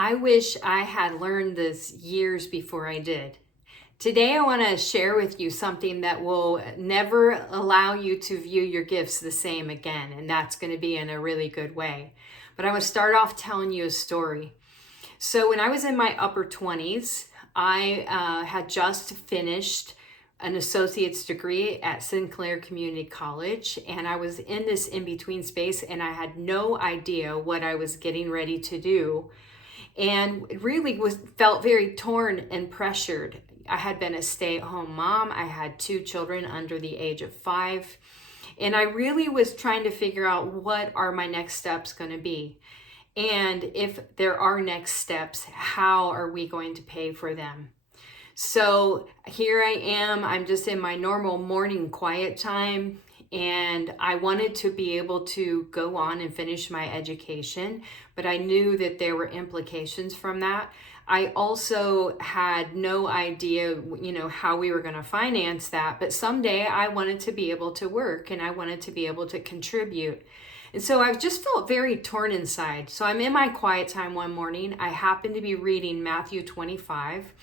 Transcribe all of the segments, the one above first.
I wish I had learned this years before I did. Today, I want to share with you something that will never allow you to view your gifts the same again, and that's going to be in a really good way. But I want to start off telling you a story. So, when I was in my upper 20s, I had just finished an associate's degree at Sinclair Community College, and I was in this in between space, and I had no idea what I was getting ready to do and really felt very torn and pressured. I had been a stay-at-home mom. I had two children under the age of 5, and I really was trying to figure out what are my next steps going to be. And if there are next steps, how are we going to pay for them? So here I am. I'm just in my normal morning quiet time, and I wanted to be able to go on and finish my education, but I knew that there were implications from that. I also had no idea, how we were going to finance that, but someday I wanted to be able to work and I wanted to be able to contribute. And so I just felt very torn inside. So I'm in my quiet time one morning. I happened to be reading Matthew 25.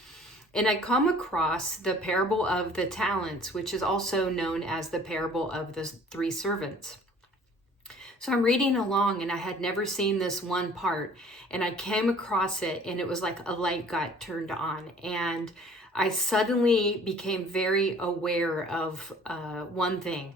And I come across the parable of the talents, which is also known as the parable of the 3 servants. So I'm reading along, and I had never seen this one part, and I came across it, and it was like a light got turned on, and I suddenly became very aware of one thing.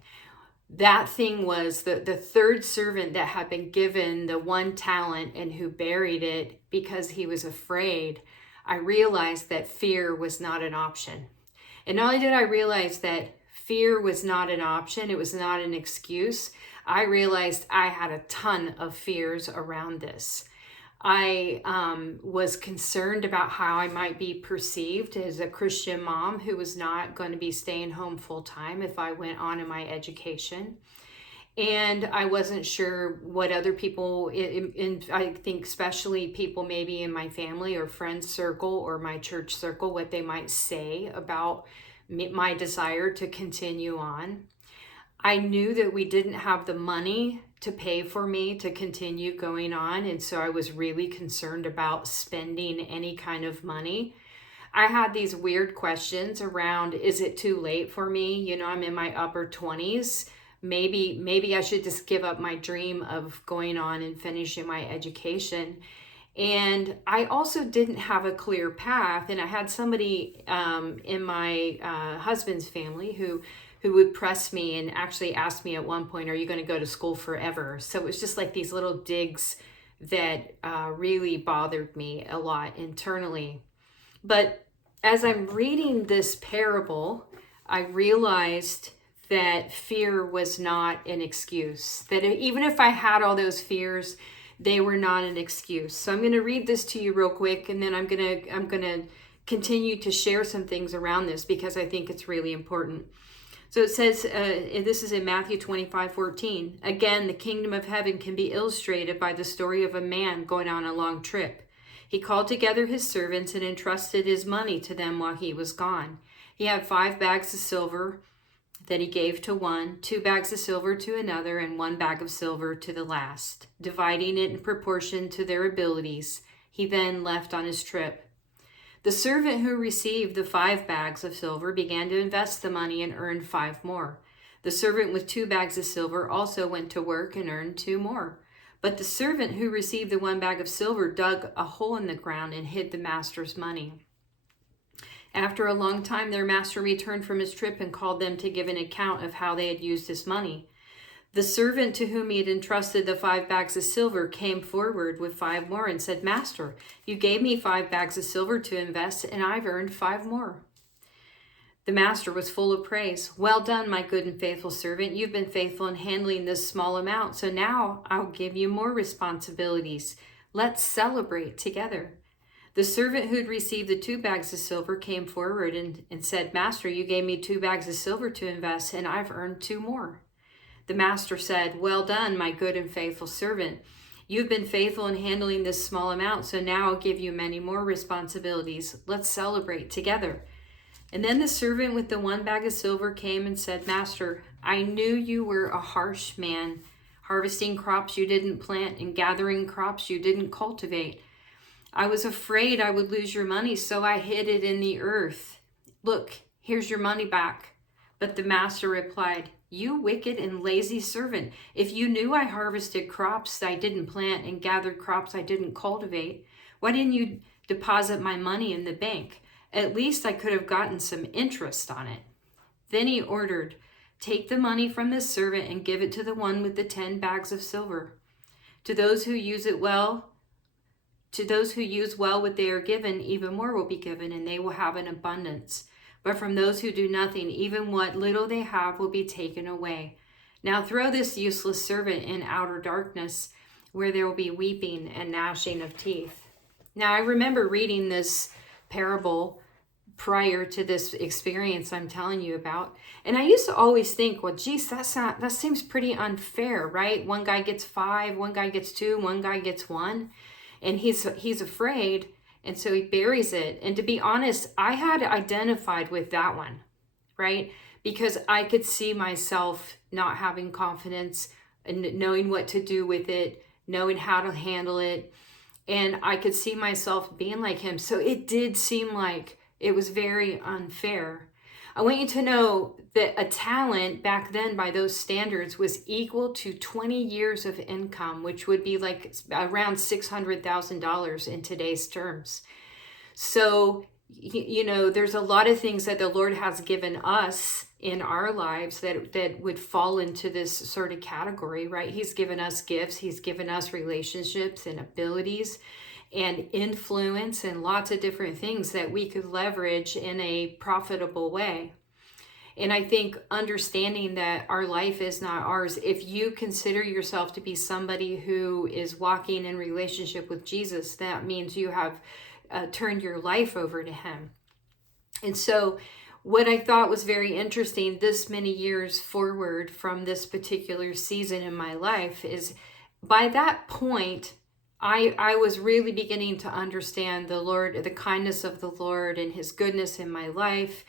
That thing was the third servant that had been given the 1 talent and who buried it because he was afraid. I realized that fear was not an option. And not only did I realize that fear was not an option, it was not an excuse, I realized I had a ton of fears around this. I was concerned about how I might be perceived as a Christian mom who was not going to be staying home full time if I went on in my education. And I wasn't sure what other people, I think especially people maybe in my family or friends circle or my church circle, what they might say about my desire to continue on. I knew that we didn't have the money to pay for me to continue going on. And so I was really concerned about spending any kind of money. I had these weird questions around, is it too late for me? I'm in my upper 20s. Maybe I should just give up my dream of going on and finishing my education. And I also didn't have a clear path. And I had somebody in my husband's family who would press me and actually ask me at one point, are you going to go to school forever? So it was just like these little digs that really bothered me a lot internally. But as I'm reading this parable, I realized that fear was not an excuse. That even if I had all those fears, they were not an excuse. So I'm going to read this to you real quick, and then I'm going to continue to share some things around this because I think it's really important. So it says, this is in Matthew 25:14. Again, the kingdom of heaven can be illustrated by the story of a man going on a long trip. He called together his servants and entrusted his money to them while he was gone. He had 5 bags of silver that he gave to one, 2 bags of silver to another, and 1 bag of silver to the last, dividing it in proportion to their abilities. He then left on his trip. The servant who received the 5 bags of silver began to invest the money and earned 5 more. The servant with 2 bags of silver also went to work and earned 2 more. But the servant who received the 1 bag of silver dug a hole in the ground and hid the master's money. After a long time, their master returned from his trip and called them to give an account of how they had used his money. The servant to whom he had entrusted the 5 bags of silver came forward with 5 more and said, Master, you gave me 5 bags of silver to invest, and I've earned 5 more. The master was full of praise. Well done, my good and faithful servant. You've been faithful in handling this small amount, so now I'll give you more responsibilities. Let's celebrate together. The servant who'd received the 2 bags of silver came forward and said, Master, you gave me 2 bags of silver to invest, and I've earned 2 more. The master said, Well done, my good and faithful servant. You've been faithful in handling this small amount, so now I'll give you many more responsibilities. Let's celebrate together. And then the servant with the 1 bag of silver came and said, Master, I knew you were a harsh man, harvesting crops you didn't plant and gathering crops you didn't cultivate. I was afraid I would lose your money, so I hid it in the earth. Look, here's your money back." But the master replied, "You wicked and lazy servant. If you knew I harvested crops I didn't plant and gathered crops I didn't cultivate, why didn't you deposit my money in the bank? At least I could have gotten some interest on it." Then he ordered, "Take the money from this servant and give it to the one with the 10 bags of silver. To those who use well what they are given, even more will be given, and they will have an abundance. But from those who do nothing, even what little they have will be taken away. Now throw this useless servant in outer darkness, where there will be weeping and gnashing of teeth." Now I remember reading this parable prior to this experience I'm telling you about. And I used to always think, well, geez, that seems pretty unfair, right? One guy gets 5, one guy gets 2, one guy gets 1. And he's afraid, and so he buries it. And to be honest, I had identified with that one, right? Because I could see myself not having confidence and knowing what to do with it, knowing how to handle it. And I could see myself being like him. So it did seem like it was very unfair. I want you to know that a talent back then by those standards was equal to 20 years of income, which would be like around $600,000 in today's terms. So, there's a lot of things that the Lord has given us in our lives that would fall into this sort of category, right? He's given us gifts. He's given us relationships and abilities and influence and lots of different things that we could leverage in a profitable way. And I think understanding that our life is not ours, if you consider yourself to be somebody who is walking in relationship with Jesus, that means you have turned your life over to him. And so what I thought was very interesting this many years forward from this particular season in my life is by that point, I was really beginning to understand the Lord, the kindness of the Lord and his goodness in my life.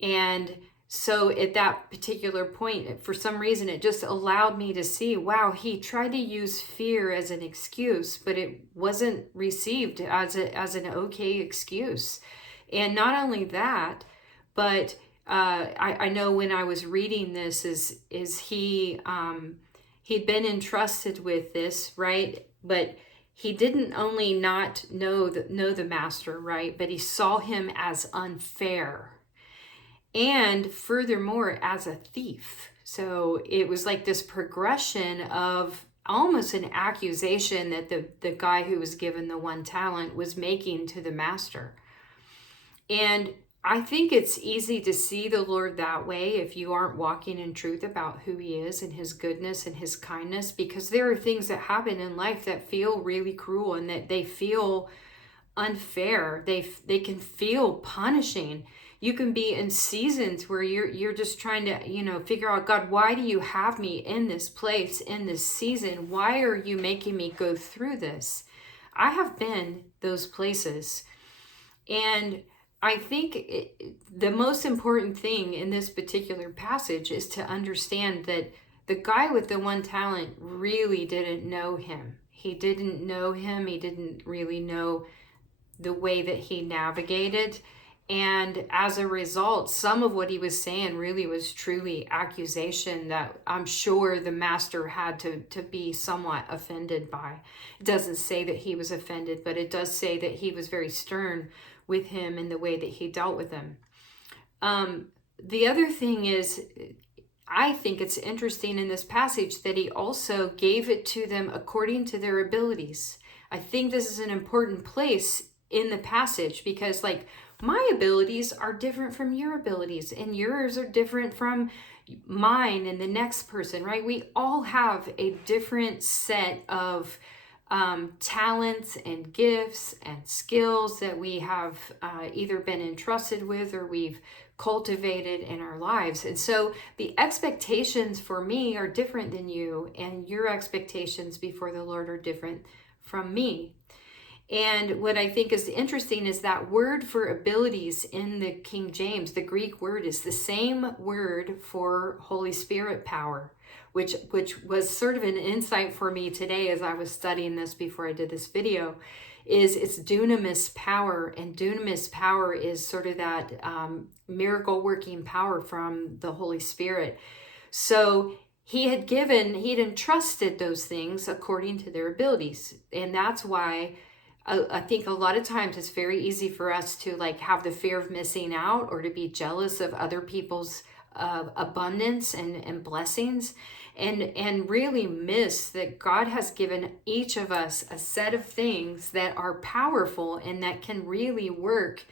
And so at that particular point, for some reason, it just allowed me to see, wow, he tried to use fear as an excuse, but it wasn't received as an okay excuse. And not only that, but I know when I was reading this is he'd been entrusted with this, right? But he didn't only not know the master, right? But he saw him as unfair. And furthermore, as a thief. So it was like this progression of almost an accusation that the guy who was given the 1 talent was making to the master. And I think it's easy to see the Lord that way if you aren't walking in truth about who he is and his goodness and his kindness, because there are things that happen in life that feel really cruel and that they feel unfair. They can feel punishing. You can be in seasons where you're just trying to, figure out, God, why do you have me in this place, in this season? Why are you making me go through this? I have been those places. And I think the most important thing in this particular passage is to understand that the guy with the 1 talent really didn't know him. He didn't know him. He didn't really know the way that he navigated. And as a result, some of what he was saying really was truly accusation that I'm sure the master had to be somewhat offended by. It doesn't say that he was offended, but it does say that he was very stern with him in the way that he dealt with him. The other thing is, I think it's interesting in this passage that he also gave it to them according to their abilities. I think this is an important place in the passage because, my abilities are different from your abilities, and yours are different from mine and the next person, right? We all have a different set of talents and gifts and skills that we have either been entrusted with or we've cultivated in our lives. And so the expectations for me are different than you, and your expectations before the Lord are different from me. And what I think is interesting is that word for abilities in the King James, the Greek word, is the same word for Holy Spirit power, which was sort of an insight for me today as I was studying this before I did this video, is it's dunamis power, and dunamis power is sort of that miracle working power from the Holy Spirit. So he'd entrusted those things according to their abilities. And that's why I think a lot of times it's very easy for us to like have the fear of missing out or to be jealous of other people's abundance and blessings, and really miss that God has given each of us a set of things that are powerful and that can really work.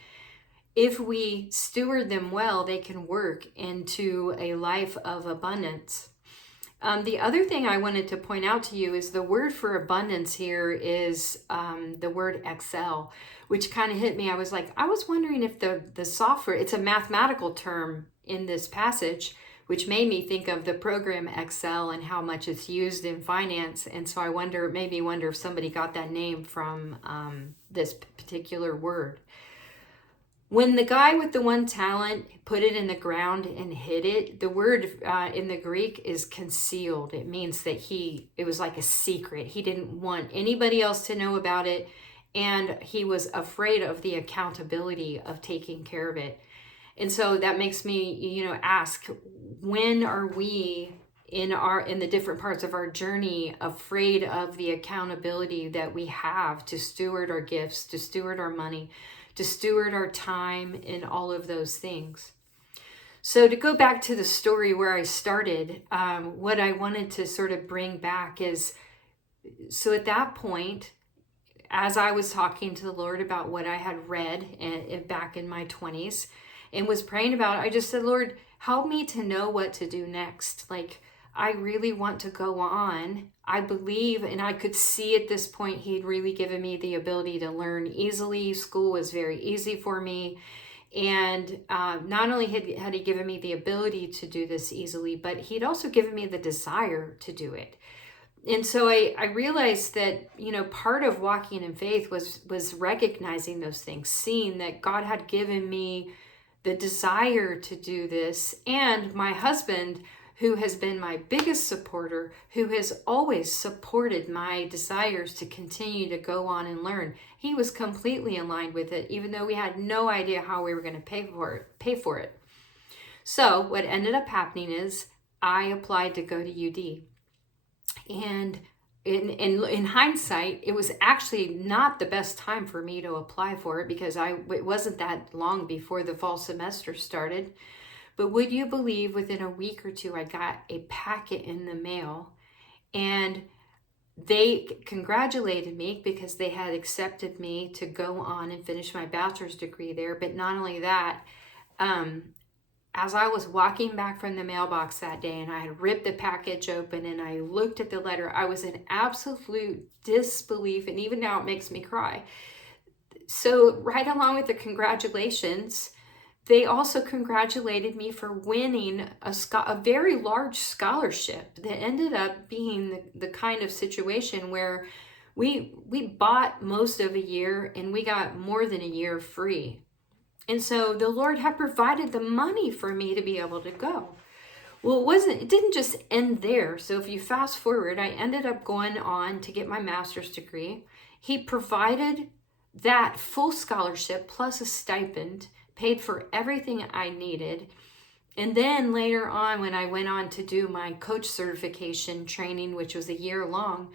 If we steward them well, they can work into a life of abundance. The other thing I wanted to point out to you is the word for abundance here is the word Excel, which kind of hit me. I was wondering if the software, it's a mathematical term in this passage, which made me think of the program Excel and how much it's used in finance. And so made me wonder if somebody got that name from this particular word. When the guy with the one talent put it in the ground and hid it, the word in the Greek is concealed. It means that it was like a secret. He didn't want anybody else to know about it, and he was afraid of the accountability of taking care of it. And so that makes me, ask, when are we in the different parts of our journey afraid of the accountability that we have to steward our gifts, to steward our money, to steward our time, and all of those things? So to go back to the story where I started, what I wanted to sort of bring back is, so at that point, as I was talking to the Lord about what I had read back in my 20s and was praying about it, I just said, Lord, help me to know what to do next. Like, I really want to go on. I believe, and I could see at this point, he'd really given me the ability to learn easily. School was very easy for me. And not only had he given me the ability to do this easily, but he'd also given me the desire to do it. And so I realized that, part of walking in faith was recognizing those things, seeing that God had given me the desire to do this. And my husband, who has been my biggest supporter, who has always supported my desires to continue to go on and learn, he was completely aligned with it, even though we had no idea how we were going to pay for it. So what ended up happening is I applied to go to UD. And in hindsight, it was actually not the best time for me to apply for it, because it wasn't that long before the fall semester started. But would you believe, within a week or two, I got a packet in the mail, and they congratulated me because they had accepted me to go on and finish my bachelor's degree there. But not only that, as I was walking back from the mailbox that day and I had ripped the package open and I looked at the letter, I was in absolute disbelief, and even now it makes me cry. So right along with the congratulations, they also congratulated me for winning a very large scholarship that ended up being the kind of situation where we bought most of a year and we got more than a year free. And so the Lord had provided the money for me to be able to go. Well, it didn't just end there. So if you fast forward, I ended up going on to get my master's degree. He provided that full scholarship plus a stipend, paid for everything I needed. And then later on, when I went on to do my coach certification training, which was a year long,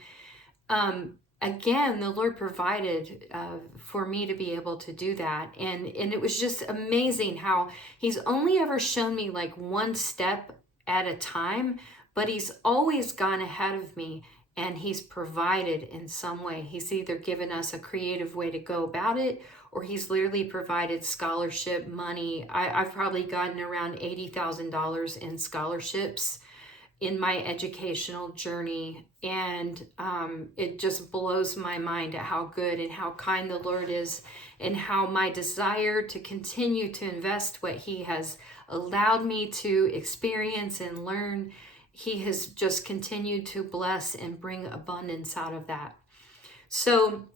again, the Lord provided for me to be able to do that. And it was just amazing how he's only ever shown me like one step at a time, but he's always gone ahead of me, and he's provided in some way. He's either given us a creative way to go about it, or he's literally provided scholarship money. I've probably gotten around $80,000 in scholarships in my educational journey. And it just blows my mind at how good and how kind the Lord is, and how my desire to continue to invest what he has allowed me to experience and learn, he has just continued to bless and bring abundance out of that. So,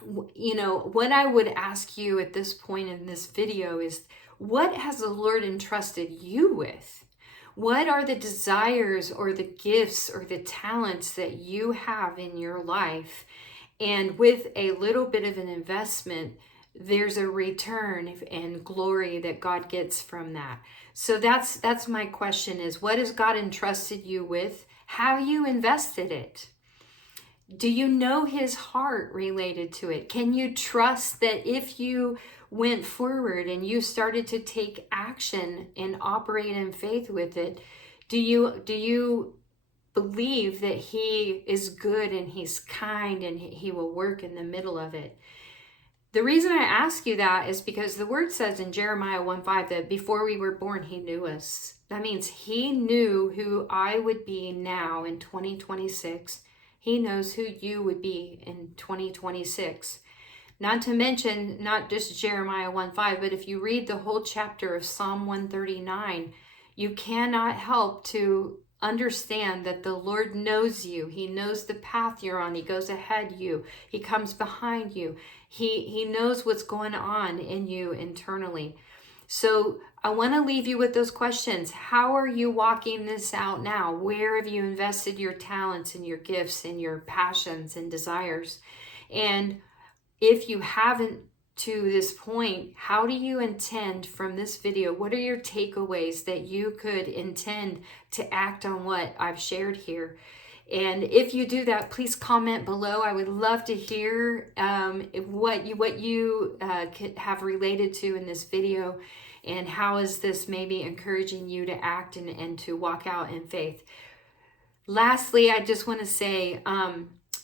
what I would ask you at this point in this video is, what has the Lord entrusted you with? What are the desires or the gifts or the talents that you have in your life? And with a little bit of an investment, there's a return and glory that God gets from that. So that's my question is, what has God entrusted you with? Have you invested it? Do you know his heart related to it? Can you trust that if you went forward and you started to take action and operate in faith with it, do you believe that he is good and he's kind and he will work in the middle of it? The reason I ask you that is because the word says in Jeremiah 1:5 that before we were born, he knew us. That means he knew who I would be now in 2026. He knows who you would be in 2026. Not to mention, not just Jeremiah 1:5, but if you read the whole chapter of Psalm 139, you cannot help to understand that the Lord knows you. He knows the path you're on. He goes ahead you. He comes behind you. He knows what's going on in you internally. So I want to leave you with those questions. How are you walking this out now? Where have you invested your talents and your gifts and your passions and desires? And if you haven't to this point, how do you intend from this video? What are your takeaways that you could intend to act on what I've shared here? And if you do that, please comment below. I would love to hear what you have related to in this video, and how is this maybe encouraging you to act and to walk out in faith. Lastly, I just want to say,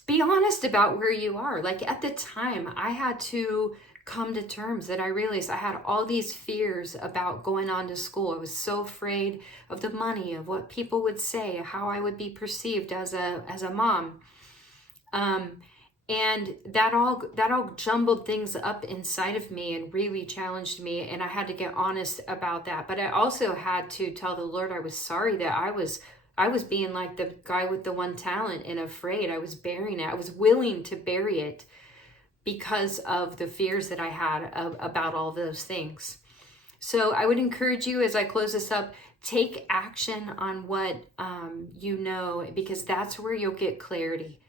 be honest about where you are. Like at the time, I had to come to terms that I realized I had all these fears about going on to school. I was so afraid of the money, of what people would say, how I would be perceived as a mom. And that all jumbled things up inside of me and really challenged me, and I had to get honest about that. But I also had to tell the Lord I was sorry that I was being like the guy with the one talent and afraid. I was burying it. I was willing to bury it because of the fears that I had about all those things. So I would encourage you, as I close this up, take action on what you know, because that's where you'll get clarity.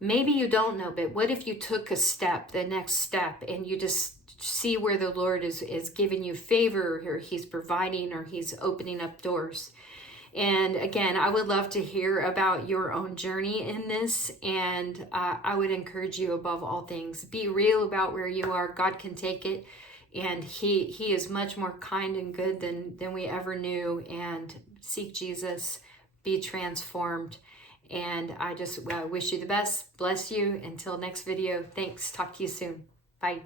Maybe you don't know, but what if you took a step, the next step, and you just see where the Lord is giving you favor, or he's providing, or he's opening up doors. And again, I would love to hear about your own journey in this. And I would encourage you above all things, be real about where you are. God can take it. And he is much more kind and good than we ever knew. And seek Jesus, be transformed. And I just wish you the best. Bless you. Until next video. Thanks. Talk to you soon. Bye.